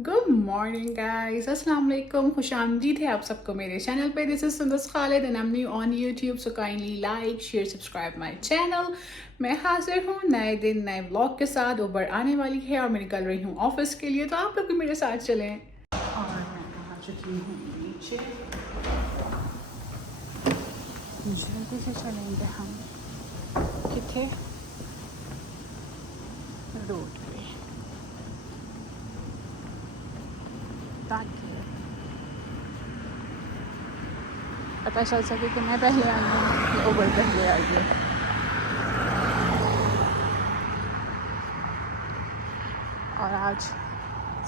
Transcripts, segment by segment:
Good morning guys, अस्सलाम वालेकुम, खुश आमदीद है आप सबको मेरे चैनल पे। This is Sundas Khalid and I am new on YouTube, so kindly like share subscribe my channel. मैं हाजिर हूँ नए दिन नए ब्लॉग के साथ। उबर आने वाली है और मैं निकल रही हूँ ऑफिस के लिए, तो आप लोग भी मेरे साथ चलें। और मैं आ चुकी हूँ नीचे, जल्दी से चलेंगे हम किथे रोड पे, ताकि पता चल सके कि मैं पहले आई हूँ या उबर पहले आई है। और आज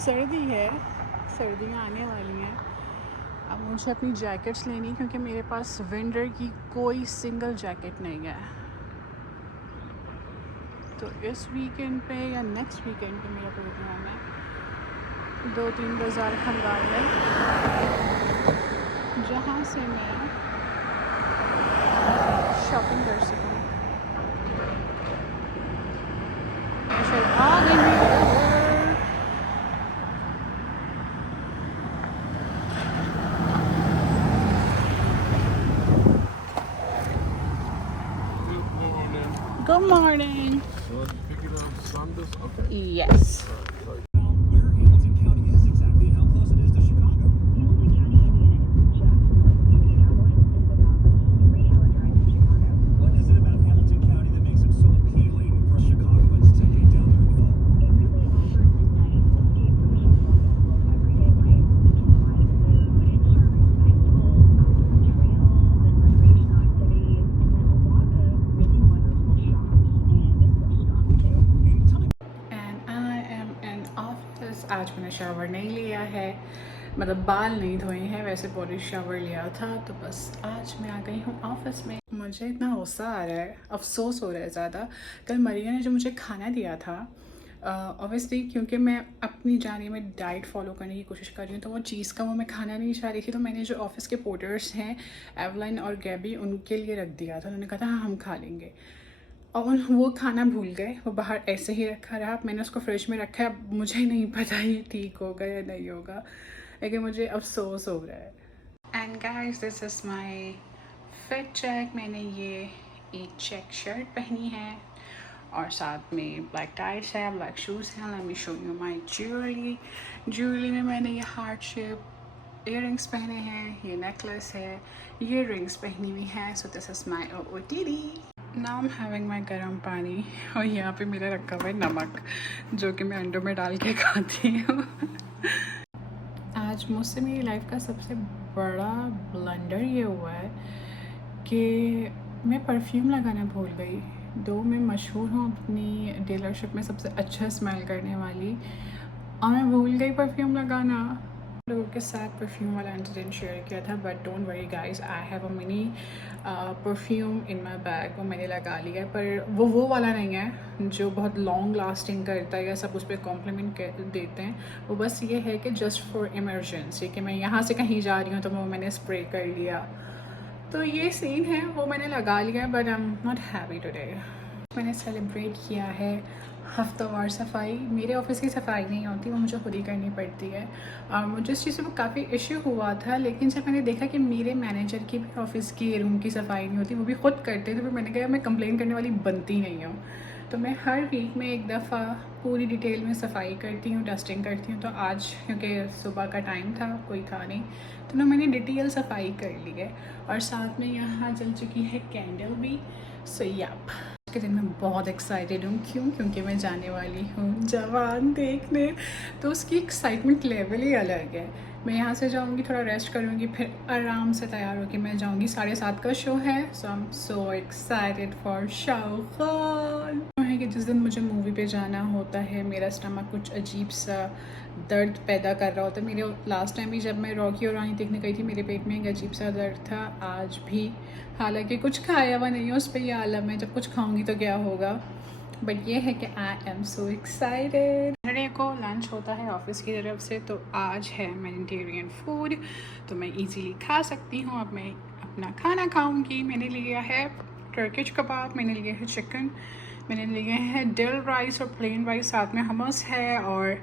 सर्दी है, सर्दियाँ आने वाली हैं। अब मुझे अपनी जैकेट्स लेनी, क्योंकि मेरे पास विंटर की कोई सिंगल जैकेट नहीं है। तो इस वीकेंड पे या नेक्स्ट वीकेंड पे मेरा प्रोग्राम है 2-3 बाज़ार खंगाल है, जहाँ से मैं शॉपिंग कर सकूँ। शायद आ गई हूँ। Good morning. So you pick it up Sundays? Okay. Yes. Where Hamilton County is exactly and how close it is to Chicago. Hamilton County is just What is it about Hamilton County that makes it so appealing for Chicagoans to get down there in the fall? It really offers this nice, safe, reliable, everyday life. Insurance, high school, trails, and recreational activities, and then a lot of really wonderful shops and bookstops too. And tell me and I am in office. आज मैंने shower नहीं लिया है, मतलब बाल नहीं धोए हैं, वैसे बॉडी शावर लिया था। तो बस आज मैं आ गई हूँ ऑफिस में। मुझे इतना गुस्सा आ रहा है, अफसोस हो रहा है ज़्यादा। कल मरिया ने जो मुझे खाना दिया था, ऑब्वियसली क्योंकि मैं अपनी जाने में डाइट फॉलो करने की कोशिश कर रही हूँ, तो वो चीज़ का वो मैं खाना नहीं चाह रही थी। तो मैंने जो ऑफिस के पोर्टर्स हैं एवलाइन और गैबी, उनके लिए रख दिया था। उन्होंने कहा था हाँ हम खा लेंगे, और वो खाना भूल गए, वो बाहर ऐसे ही रखा रहा। मैंने उसको फ्रिज में रखा है, अब मुझे नहीं पता ये ठीक होगा या नहीं होगा, लेकिन मुझे अफसोस हो रहा है। And guys, this is my fit check. मैंने ये एक चेक शर्ट पहनी है और साथ में ब्लैक टाइट्स है, ब्लैक शूज़ हैं। Let me show you my jewellery में मैंने ये हार्ट शेप इयररिंग्स पहने हैं, ये नेकलेस है, ये रिंग्स पहनी हुई हैं। So this is my OOTD। Now I am having माई गर्म पानी, और यहाँ पे मेरा रखा हुआ है नमक, जो कि मैं अंडों में डाल के खाती हूँ। आज मुझसे मेरी लाइफ का सबसे बड़ा ब्लंडर ये हुआ है कि मैं परफ्यूम लगाना भूल गई। दो मैं मशहूर हूँ अपनी डीलरशिप में सबसे अच्छा स्मेल करने वाली, और मैं भूल गई परफ्यूम लगाना। लोगों के साथ परफ्यूम वाला इंसिडेंट शेयर किया था, but don't worry guys, I have a mini perfume in my bag. वो मैंने लगा लिया है, पर वो वाला नहीं है जो बहुत लॉन्ग लास्टिंग करता है या सब उस पर कॉम्प्लीमेंट देते हैं। वो बस ये है कि जस्ट फॉर इमरजेंसी, कि मैं यहाँ से कहीं जा रही हूँ तो वो मैंने स्प्रे कर लिया। तो ये सीन है, वो मैंने लगा लिया, but I am not happy today. मैंने सेलिब्रेट किया है हफ्तावार सफाई। मेरे ऑफिस की सफाई नहीं होती, वो मुझे खुद ही करनी पड़ती है। और मुझे इस चीज़ से काफ़ी इश्यू हुआ था, लेकिन जब मैंने देखा कि मेरे मैनेजर की भी ऑफिस की रूम की सफाई नहीं होती, वो भी खुद करते, तो फिर मैंने कहा मैं कंप्लेन करने वाली बनती नहीं हूँ। तो मैं हर वीक में एक दफ़ा पूरी डिटेल में सफाई करती हूँ, डस्टिंग करती हूँ। तो आज क्योंकि सुबह का टाइम था, कोई था नहीं, तो ना मैंने डिटेल सफाई कर ली है। और साथ में यहाँ जल चुकी है कैंडल भी। सो याप, के दिन मैं बहुत एक्साइटेड हूँ। क्योंकि मैं जाने वाली हूँ जवान देखने, तो उसकी एक्साइटमेंट लेवल ही अलग है। मैं यहाँ से जाऊँगी, थोड़ा रेस्ट करूँगी, फिर आराम से तैयार होकर मैं जाऊँगी। 7:30 का शो है, so I am so excited for Shahrukh Khan. है कि जिस दिन मुझे मूवी पे जाना होता है, मेरा स्टमक कुछ अजीब सा दर्द पैदा कर रहा होता है। मेरे लास्ट टाइम भी जब मैं रॉकी और रानी देखने गई थी, मेरे पेट में एक अजीब सा दर्द था। आज भी, हालांकि कुछ खाया हुआ नहीं है, उस पर यह आलम है, जब कुछ खाऊंगी तो क्या होगा। बट ये है कि आई एम सो एक्साइटेड। सैटरडे को लंच होता है ऑफिस की तरफ से, तो आज है मेडिटेरियन फूड, तो मैं इजीली खा सकती हूँ। अब मैं अपना खाना खाऊंगी। मैंने लिया है टर्किश कबाब, मैंने लिया है चिकन, मैंने लिए हैं डिल राइस और प्लेन राइस, साथ में हमस है और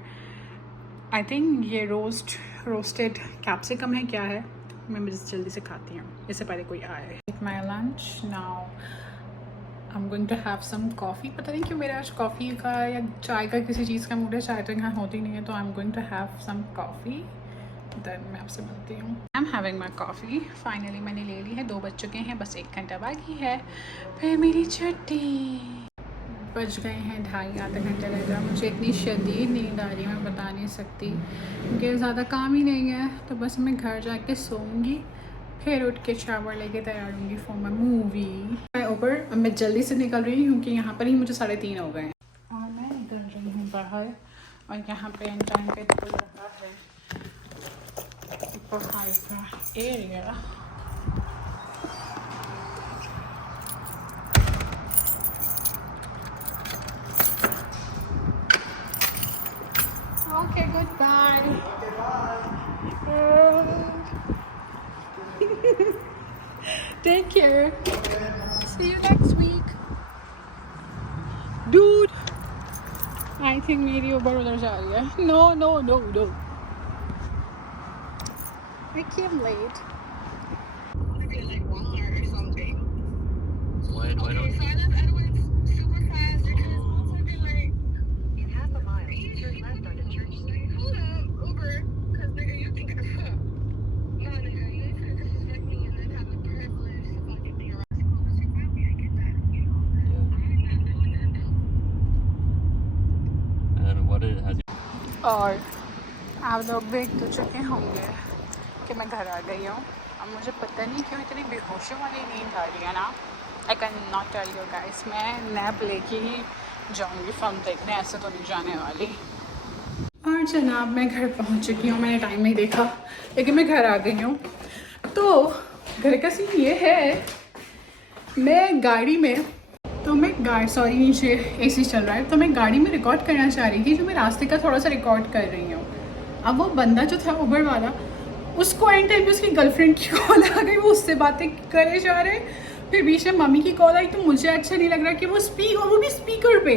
आई थिंक ये रोस्टेड कैप्सिकम है, क्या है, मैं जल्दी से खाती हूँ इससे पहले कोई आए। My lunch now, I am going to have some coffee. पता नहीं क्यों मेरा आज कॉफ़ी का या चाय का किसी चीज़ का मूड है, चाय तो यहाँ होती नहीं है, तो I am going to have some coffee, then मैं आपसे मिलती हूँ। I am having my coffee, finally मैंने ले ली है, 2 बज चुके हैं, बस 1 घंटा बाकी है फिर मेरी छुट्टी। बज गए हैं 2:30, आधा घंटा रह गया। मुझे इतनी शदीद नींद आ रही है, मैं बता नहीं सकती, क्योंकि ज़्यादा काम ही नहीं है, तो बस मैं घर जाके सोऊंगी, फिर उठ के शावर लेके तैयार होंगी फॉर माई मूवी। मैं ऊपर, अब मैं जल्दी से निकल रही हूँ क्योंकि यहाँ पर ही मुझे 3:30 हो गए हैं और मैं निकल रही हूँ बाहर, और यहाँ पे इन टाइम पे खुल रहा है बाहर का area. Okay, goodbye. Take care. See you next week. Dude, I think मेरी उबर उधर जा रही है. No. I came late. Maybe like Walmart or something. Why Okay, don't so I left Edwards super fast because once I've been like, In half a mile, turn left onto Church Street. hold up, Uber, because nigga, you think no, nigga, you need to disrespect me and then have the privilege to fucking be around people because you found me. I get that, you know. I'm not doing that though. And what it has और आप लोग देख तो चुके होंगे कि मैं घर आ गई हूँ। अब मुझे पता नहीं क्यों इतनी बेहोशी वाली नींद आ रही है ना। I can not tell you guys, मैं नैप लेके ही जाऊँगी फिल्म देखने, ऐसे तो नहीं जाने वाली। और जनाब मैं घर पहुँच चुकी हूँ, मैंने टाइम नहीं देखा लेकिन मैं घर आ गई हूँ। तो घर का सीन ये है, मैं गाड़ी में सॉरी नीचे एसी चल रहा है, तो मैं गाड़ी में रिकॉर्ड करना चाह रही थी, जो मैं रास्ते का थोड़ा सा रिकॉर्ड कर रही हूँ। अब वो बंदा जो था उबर वाला, उसको एंड टाइम पे उसकी गर्लफ्रेंड की कॉल आ गई, वो उससे बातें करे जा रहे। फिर बीच में मम्मी की कॉल आई, तो मुझे अच्छा नहीं लग रहा कि वो भी स्पीकर पे।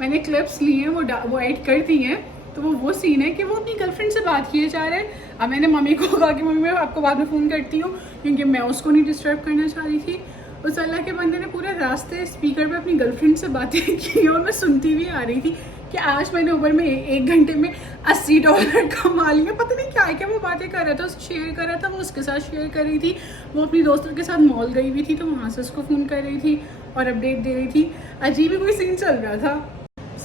मैंने क्लिप्स लिए हैं, वो ऐड कर दी हैं, तो वो सीन है कि वो अपनी गर्लफ्रेंड से बात किए जा रहे हैं। अब मैंने मम्मी को कहा कि मम्मी मैं आपको बाद में फ़ोन करती हूँ, क्योंकि मैं उसको नहीं डिस्टर्ब करना चाह रही थी। उस अल्लाह के बंदे ने पूरे रास्ते स्पीकर पे अपनी गर्लफ्रेंड से बातें की और मैं सुनती भी आ रही थी कि आज मैंने उबर में 1 घंटे में $80 कमा लिया। पता नहीं क्या वो बातें कर रहा था, उससे शेयर कर रहा था, वो उसके साथ शेयर कर रही थी, वो अपनी दोस्तों के साथ मॉल गई हुई थी, तो वहाँ से उसको फ़ोन कर रही थी और अपडेट दे रही थी। अजीब ही कोई सीन चल रहा था।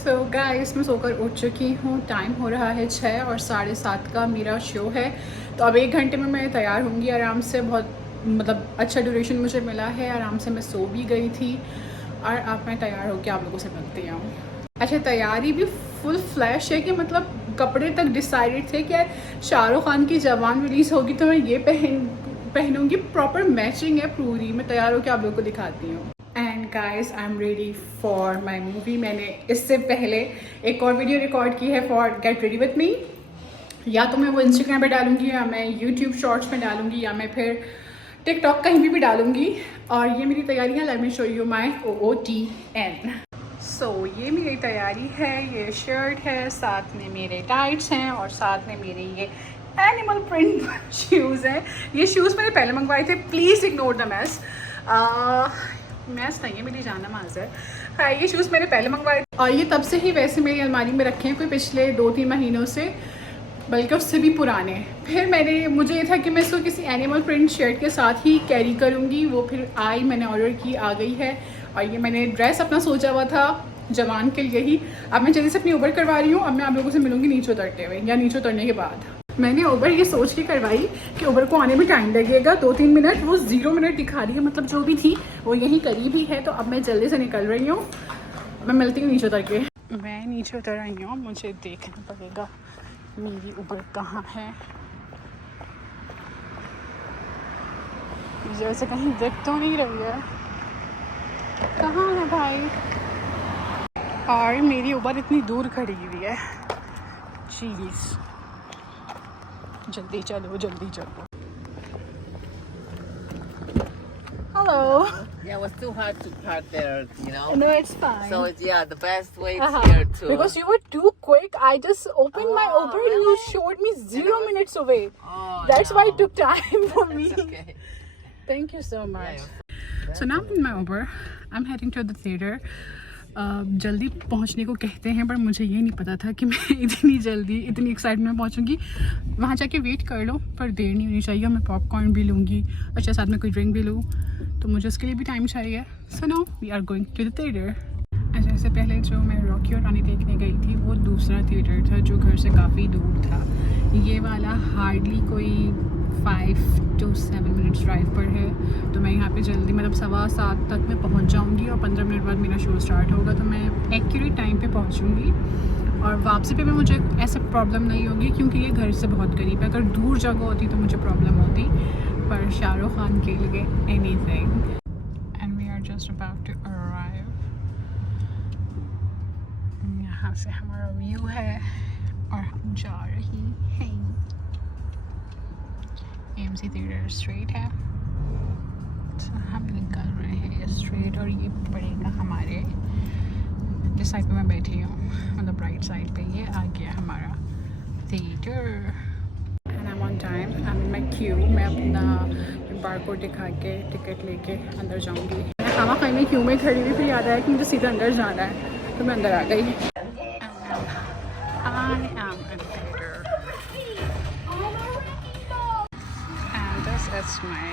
सो गाइस मैं सोकर उठ चुकी हूँ, टाइम हो रहा है 6 और 7:30 का मेरा शो है, तो अब 1 घंटे में मैं तैयार होंगी आराम से। बहुत मतलब अच्छा ड्यूरेशन मुझे मिला है, आराम से मैं सो भी गई थी और अब मैं तैयार होकर आप लोगों से मिलती हूँ। अच्छा, तैयारी भी फुल फ्लैश है कि मतलब कपड़े तक डिसाइडेड थे कि यार शाहरुख खान की जवान रिलीज़ होगी तो मैं ये पहनूंगी, प्रॉपर मैचिंग है पूरी। मैं तैयार होकर आप लोगों को दिखाती हूँ। And guys I am ready for my movie. मैंने इससे पहले एक और वीडियो रिकॉर्ड की है for get ready with me, या तो मैं वो इंस्टाग्राम पे डालूंगी, या मैं यूट्यूब शॉर्ट्स में डालूंगी, या मैं फिर टिकटॉक कहीं भी डालूंगी। और ये मेरी तैयारी है, let me show you my OOTN। सो ये मेरी तैयारी है, ये शर्ट है, साथ में मेरे टाइट्स हैं और साथ में मेरे ये एनिमल प्रिंट शूज़ हैं। ये शूज़ मैंने पहले मंगवाए थे, please ignore the mess. Mess नहीं है, मेरी जान नमाज है। हाँ, ये शूज़ मैंने पहले मंगवाए थे और ये तब से ही वैसे मेरी अलमारी में रखे हैं, कोई पिछले 2-3 महीनों से, बल्कि उससे भी पुराने। फिर मुझे ये था कि मैं इसको किसी एनिमल प्रिंट शर्ट के साथ ही कैरी करूँगी। वो फिर मैंने ऑर्डर की, आ गई है। और ये मैंने ड्रेस अपना सोचा हुआ था जवान के लिए ही। अब मैं जल्दी से अपनी उबर करवा रही हूँ। अब मैं आप लोगों से मिलूँगी नीचे उतरते हुए, या नीचे उतरने के बाद। मैंने उबर ये सोच के करवाई कि उबर को आने में टाइम लगेगा 2-3 मिनट, वो 0 मिनट दिखा रही है, मतलब जो भी थी वो यहीं करीब ही है। तो अब मैं जल्दी से निकल रही हूँ, मैं मिलती हूँ नीचे उतर के। मैं नीचे उतर रही हूँ, मुझे देखना पड़ेगा मेरी उबर कहाँ है। मुझे वैसे कहीं दिख तो नहीं रही है, कहाँ है भाई। और मेरी उबर इतनी दूर खड़ी हुई है, चीज़ जल्दी चलो, जल्दी चलो। Hello. Yeah, it was too hard to park there, you know. No, it's fine. So it's the best way Uh-huh. here to. Because you were too quick, I just opened my Oh, Uber and you really? showed me 0 minutes away. Oh, That's no. why it took time for me. It's okay. Thank you so much. Yeah, So now I'm in my Uber. I'm heading to the theater. जल्दी पहुंचने को कहते हैं, पर मुझे ये नहीं पता था कि मैं इतनी जल्दी इतनी एक्साइटमेंट में पहुंचूंगी। वहाँ जाके वेट कर लो, पर देर नहीं होनी चाहिए। मैं पॉपकॉर्न भी लूँगी, अच्छा साथ में कोई ड्रिंक भी लूँ, तो मुझे उसके लिए भी टाइम चाहिए। So now we are going to the theatre. अच्छा, इससे पहले जो मैं रॉकी और रानी देखने गई थी वो दूसरा थिएटर था जो घर से काफ़ी दूर था। ये वाला हार्डली कोई 5 to 7 मिनट्स ड्राइव पर है। तो मैं यहाँ पे जल्दी मतलब 7:15 तक मैं पहुँच जाऊँगी और 15 मिनट बाद मेरा शो स्टार्ट होगा, तो मैं एक्यूरेट टाइम पे पहुँचूँगी। और वापसी पे भी मुझे ऐसे प्रॉब्लम नहीं होगी क्योंकि ये घर से बहुत करीब है। अगर दूर जगह होती तो मुझे प्रॉब्लम होती, पर शाहरुख खान के लिए anything. And we are just about to arrive. यहाँ से हमारा व्यू है और हम जा रही हैं। AMC थिएटर स्ट्रेट है, तो हम निकल रहे हैं स्ट्रेट और ये पड़ेगा हमारे जिस साइड पे मैं बैठी हूँ, मतलब राइट साइड पे। ये आ गया हमारा theatre. And I am on time, I am in my Q. मैं अपना बारकोड दिखा के टिकट लेके अंदर जाऊँगी। मैं खामा खाई में क्यू में खड़ी हुई, फिर याद आया कि मुझे सीधा अंदर जाना है, तो मैं अंदर आ गई। I am in theater. And this is my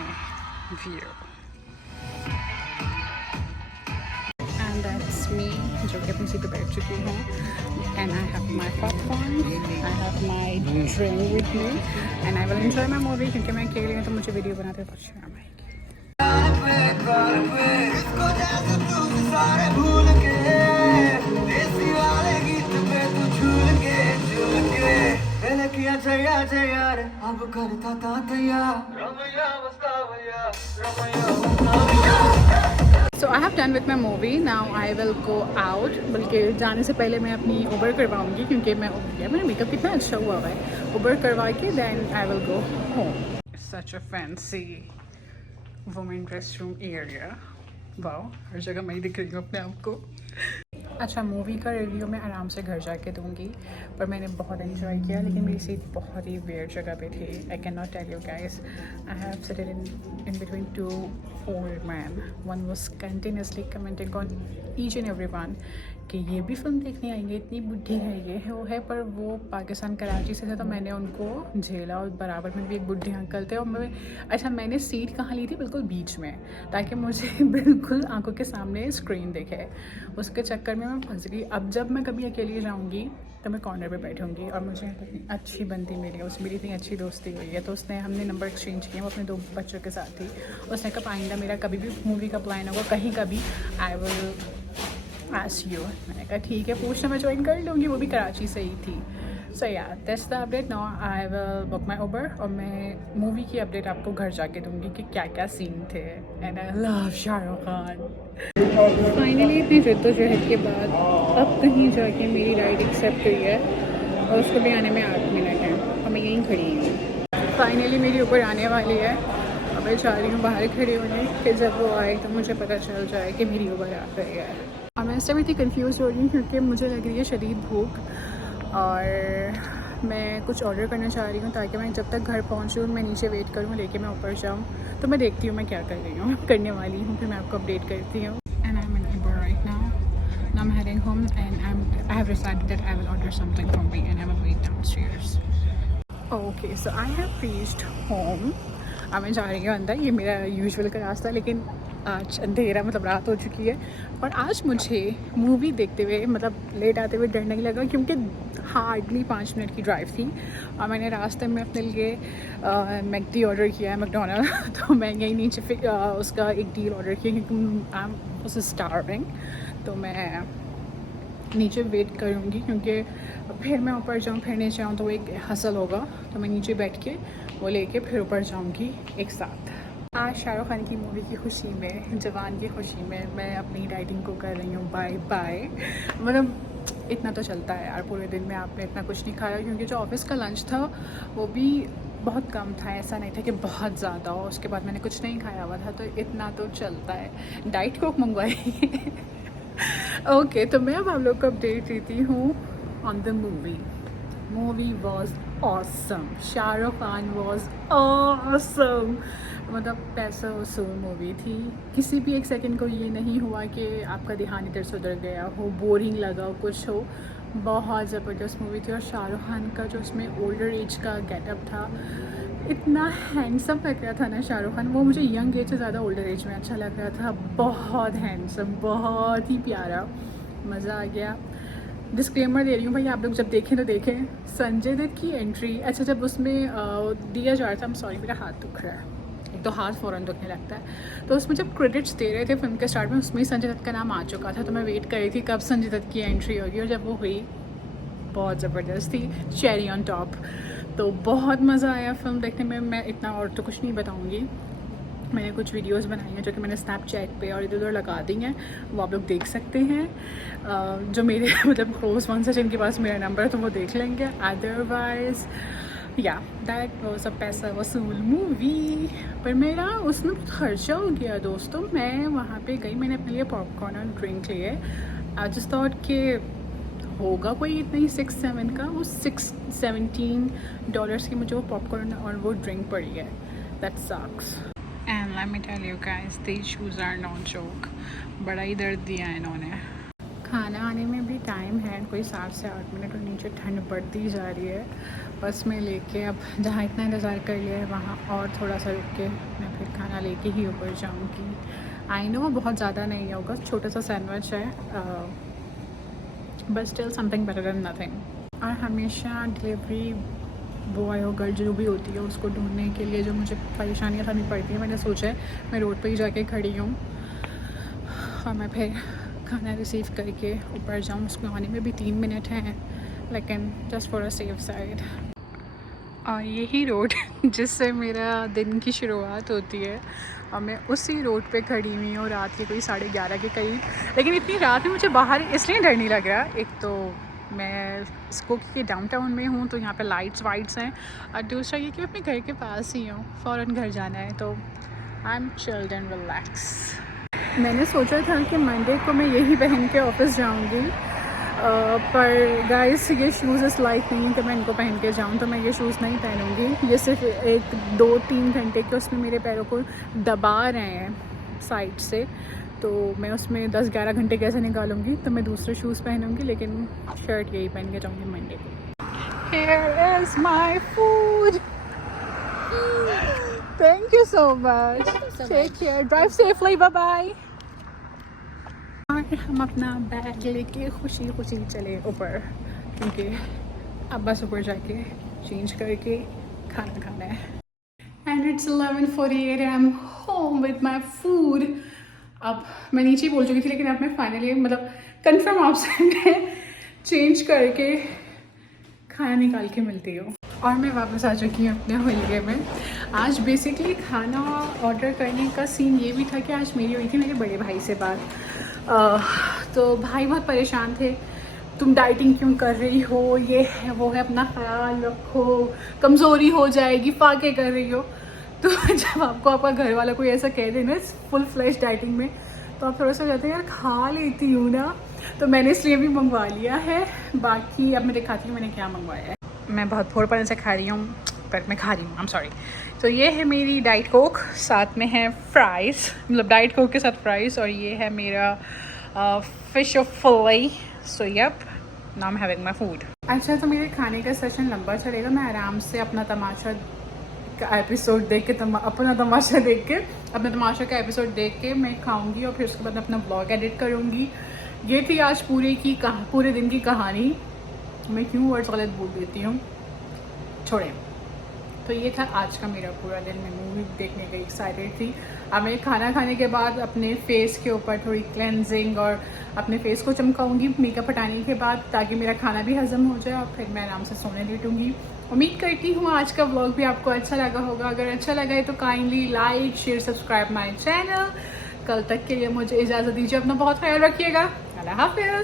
view. And that's me, जो कि अपनी सीट पे बैठ चुकी हूँ। And I have my popcorn, I have my drink with me, and I will enjoy my movie क्योंकि मैं अकेली हूँ तो मुझे वीडियो बनाते कुछ शर्म आएगी। So I have done with my movie. Now I will go out. बल्कि जाने से पहले मैं अपनी उबर करवाऊंगी क्योंकि मैं मेरा मेकअप कितना अच्छा हुआ है। उबर करवा के then I will go home. Such a fancy women restroom area. Wow, हर जगह मैं ही दिख रही हूँ अपने आप को। अच्छा, मूवी का रिव्यू मैं आराम से घर जाके दूंगी, पर मैंने बहुत एंजॉय किया, लेकिन मेरी सीट बहुत ही वेयर जगह पे थी। I can not tell you guys, I have sitted in between 2 old men. One was continuously commenting on each and every one कि ये भी फिल्म देखने आएंगे, इतनी बुढ़ी है, ये है वो है। पर वो पाकिस्तान कराची से थे तो मैंने उनको झेला, और बराबर में भी एक बुढ़े अंकल थे। और मैंने सीट कहाँ ली थी? बिल्कुल बीच में, ताकि मुझे बिल्कुल आंखों के सामने स्क्रीन दिखे। उसके चक्कर में मैं फंस गई। अब जब मैं कभी अकेली जाऊँगी तो मैं कॉर्नर पे बैठूंगी। और मुझे इतनी अच्छी बनती मिली है, उससे मेरी इतनी अच्छी दोस्ती हुई है। तो उसने हमने नंबर एक्सचेंज किया, वो अपने 2 बच्चों के साथ थी। उसने कहा आइंदा मेरा कभी भी मूवी का प्लान होगा कहीं का भी, आई विल आस्क यू। मैंने कहा ठीक है, पूछना मैं ज्वाइन कर लूँगी। वो भी कराची से ही थी। सो या that's the update. Now I will book my Uber, और मैं मूवी की अपडेट आपको घर जाके दूँगी कि क्या क्या सीन थे। And I love Shahrukh Khan. Finally इतनी जद्दोजहद के बाद अब कहीं जाके मेरी राइड एक्सेप्ट हुई है, और उसको भी आने में 8 मिनट हैं और मैं यहीं खड़ी हूँ। फाइनली मेरी ऊपर आने वाली है। अब मैं चाह रही हूँ बाहर खड़ी होने कि जब वो आए तो मुझे पता चल जाए कि मेरी ऊबर आ गई है। और मैं इस टाइम इतनी कन्फ्यूज़ हो रही हूँ क्योंकि मुझे लग रही है शदीद भूख, और मैं कुछ ऑर्डर करना चाह रही हूँ ताकि मैं जब तक घर पहुँचूँ मैं नीचे वेट करूँ, लेके मैं ऊपर जाऊँ। तो मैं देखती हूँ मैं क्या कर रही हूँ, करने वाली हूँ, फिर मैं आपको अपडेट करती हूँ। And I am in Uber right now. Now I'm heading home and I have decided that I will order something from me and I will wait downstairs. Okay, so I have reached home. अब मैं जा रही हूँ अंदर। ये मेरा usual का रास्ता, लेकिन आज अंधेरा मतलब रात हो चुकी है। और आज मुझे मूवी देखते हुए मतलब लेट आते हुए डर नहीं लगा क्योंकि हार्डली 5 मिनट की ड्राइव थी। और मैंने रास्ते में अपने लिए मैकडी ऑर्डर किया है, मैकडोनल्ड। तो मैं यहीं नीचे उसका एक डील ऑर्डर किया क्योंकि आई एम उस स्टार्विंग। तो मैं नीचे वेट करूँगी क्योंकि फिर मैं ऊपर जाऊँ फिर नीचे आऊँ तो वो एक हसल होगा। तो मैं नीचे बैठ के वो लेके फिर ऊपर जाऊँगी एक साथ। आज शाहरुख खान की मूवी की खुशी में, जवान की खुशी में मैं अपनी राइडिंग को कर रही हूँ बाय बाय। मतलब इतना तो चलता है यार, पूरे दिन में आपने इतना कुछ नहीं खाया क्योंकि जो ऑफिस का लंच था वो भी बहुत कम था, ऐसा नहीं था कि बहुत ज़्यादा हो। उसके बाद मैंने कुछ नहीं खाया हुआ था, तो इतना तो चलता है। डाइट कोक मंगवाई। ओके, तो मैं अब आप लोग को अपडेट देती हूँ on the movie. Movie was awesome, Shahrukh Khan was awesome. मतलब पैसा वसूल मूवी थी। किसी भी एक सेकंड को ये नहीं हुआ कि आपका ध्यान इधर से उधर गया हो, बोरिंग लगा हो, कुछ हो। बहुत ज़बरदस्त मूवी थी। और शाहरुख खान का जो उसमें ओल्डर एज का गेटअप था, इतना हैंडसम लग रहा था ना शाहरुख खान। वो मुझे यंग एज से ज़्यादा ओल्डर एज में अच्छा लग रहा था। बहुत हैंडसम, बहुत ही प्यारा, मज़ा आ गया। डिस्क्लेमर दे रही हूँ भाई, आप लोग जब देखें तो देखें। संजय दत्त की एंट्री, अच्छा जब उसमें दिया जा रहा था, सॉरी मेरा हाथ दुख रहा है, एक तो हाथ फ़ौरन दुखने लगता है। तो उसमें जब क्रेडिट्स दे रहे थे फिल्म के स्टार्ट में, उसमें संजय दत्त का नाम आ चुका था। तो मैं वेट कर रही थी कब संजय दत्त की एंट्री होगी, और जब वो हुई बहुत ज़बरदस्त थी, चेरी ऑन टॉप। तो बहुत मज़ा आया फिल्म देखने में। मैं इतना और तो कुछ नहीं बताऊँगी। मैंने कुछ वीडियोस बनाई हैं जो कि मैंने स्नैपचैट पे और इधर उधर लगा दी हैं, वो आप लोग देख सकते हैं। जो मेरे मतलब क्लोज वंस है जिनके पास मेरा नंबर है तो वो देख लेंगे। अदरवाइज़ या दैट वाज अ पैसा वसूल मूवी। पर मेरा उसमें खर्चा हो गया दोस्तों। मैं वहाँ पे गई, मैंने अपने लिए पॉपकॉर्न और ड्रिंक लिए। आई जस्ट थॉट कि होगा कोई इतना ही 6-7 का, वो $17 की मुझे वो पॉपकॉर्न और वो ड्रिंक पड़ी है। That sucks. And let me tell you guys, these shoes are not joke. बड़ा ही दर्द दिया है इन्होंने। खाना आने में भी टाइम है, कोई 7 से 8 मिनट, और नीचे ठंड बढ़ती जा रही है। बस में लेके अब जहाँ इतना इंतज़ार कर लिया है वहाँ और थोड़ा सा रुक के मैं फिर खाना लेके ही ऊपर जाऊँगी। आई नो बहुत ज़्यादा नहीं होगा, छोटा सा सैंडविच है, but still something better than nothing. और हमेशा डिलीवरी बॉय और गर्ल जो भी होती है उसको ढूंढने के लिए जो मुझे परेशानियाँ करनी पड़ती हैं, मैंने सोचा है मैं रोड पे ही जाके खड़ी हूँ और मैं फिर खाना रिसीव करके ऊपर जाऊँ। उसको आने में भी 3 मिनट हैं, लेकिन just for a safe side. और यही रोड जिससे मेरा दिन की शुरुआत होती है, और मैं उसी रोड पे खड़ी हुई हूँ रात के कोई 11:30 के करीब। लेकिन इतनी रात में मुझे बाहर इसलिए डर नहीं लग रहा, एक तो मैं स्कोकी के डाउनटाउन में हूँ तो यहाँ पे लाइट्स वाइट्स हैं, और दूसरा ये कि मैं अपने घर के पास ही हूँ, फ़ौरन घर जाना है, तो I M chilled and relax. मैंने सोचा था कि मंडे को मैं यही पहन के ऑफिस जाऊँगी, पर गाइस ये शूज़ इस लाइक नहीं कि मैं इनको पहन के जाऊँ, तो मैं ये शूज़ नहीं पहनूँगी। ये सिर्फ 1-2-3 घंटे के उसमें मेरे पैरों को दबा रहे हैं साइड से, तो मैं उसमें 10-11 घंटे कैसे निकालूंगी, तो मैं दूसरे शूज़ पहनूंगी, लेकिन शर्ट यही पहन के जाऊँगी मंडे को। Here is my food. Thank you so much. Take care. Drive safely. Bye bye. और हम अपना बैग लेके खुशी खुशी चले ऊपर, क्योंकि अब बस ऊपर जाके चेंज करके खाना खाना है। And it's 11:48 and I'm home with my food. अब मैं नीचे बोल चुकी थी, लेकिन अब मैं फाइनली मतलब कंफर्म आपसे मैं चेंज करके खाना निकाल के मिलती हूँ। और मैं वापस आ चुकी हूँ अपने होलिये में। आज बेसिकली खाना ऑर्डर करने का सीन ये भी था कि आज मेरी हुई थी मेरे बड़े भाई से बात। तो भाई बहुत परेशान थे, तुम डाइटिंग क्यों कर रही हो, ये है वो है, अपना ख्याल रखो, कमज़ोरी हो जाएगी, फाके कर रही हो। तो जब आपको आपका घर वाला कोई ऐसा कह दे ना फुल फ्लैश डाइटिंग में, तो आप थोड़ा सा कहते हैं यार खा लेती हूँ ना। तो मैंने इसलिए भी मंगवा लिया है। बाकी अब मैं दिखाती हूँ मैंने क्या मंगवाया है। मैं बहुत भोरपन से खा रही हूँ, पर मैं खा रही हूँ, आई एम सॉरी। तो ये है मेरी डाइट कोक, साथ में है फ्राइज़, मतलब डाइट कोक के साथ फ्राइज़, और ये है मेरा fish of fillet. So yup, now I am having my food. अच्छा, तो मेरे खाने का सेशन लंबा चलेगा। मैं आराम से अपना तमाशा का एपिसोड देख के अपना तमाशा का एपिसोड देख के मैं खाऊंगी, और फिर उसके बाद अपना ब्लॉग एडिट करूंगी। ये थी आज पूरे दिन की कहानी। मैं क्यों वर्ड्स गलत बोल देती हूँ, छोड़ें। तो ये था आज का मेरा पूरा दिन। मैं मूवी देखने गई, एक्साइटेड थी। अब मैं खाना खाने के बाद अपने फेस के ऊपर थोड़ी क्लेंजिंग और अपने फेस को चमकाऊंगी मेकअप हटाने के बाद, ताकि मेरा खाना भी हजम हो जाए, और फिर मैं आराम से सोने लेटूंगी। उम्मीद करती हूँ आज का व्लॉग भी आपको अच्छा लगा होगा। अगर अच्छा लगा है तो kindly like, share, subscribe my channel. कल तक के लिए मुझे इजाज़त दीजिए, अपना बहुत ख्याल रखिएगा। अल्लाह हाफिज़।